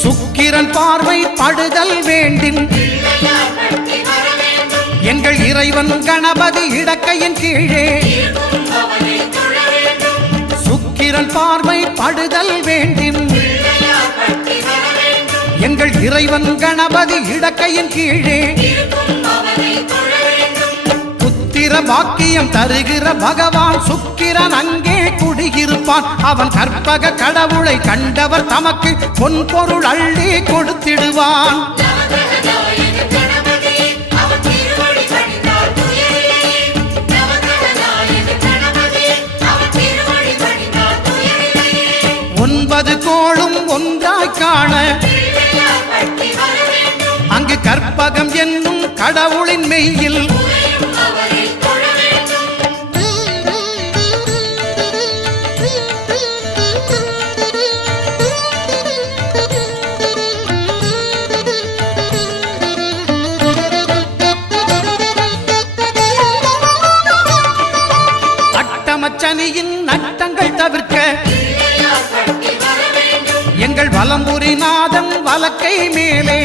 சுக்கிரன் பார்வை படுதல் வேண்டின் எங்கள் இறைவன் கணபதி இடக்கையின் கீழே சுக்கிரன் பார்வை படுதல் வேண்டின் எங்கள் இறைவன் கணபதி இடக்கையின் கீழே புத்திர பாக்கியம் தருகிற பகவான் சுக்கிரன் அங்கே குடியிருப்பான். அவன் கற்பக கடவுளை கண்டவர் தமக்கு பொன் பொருள் அள்ளி கொடுத்திடுவான். ஒன்பது கோளும் ஒன்றாய் காண அங்கு கற்பகம் என்னும் கடவுளின் மெய்யில் அட்டமச்சனியின் நட்டங்கள் தவிர்க்க எங்கள் வலம்புரிநாதன் வலக்கை மேலே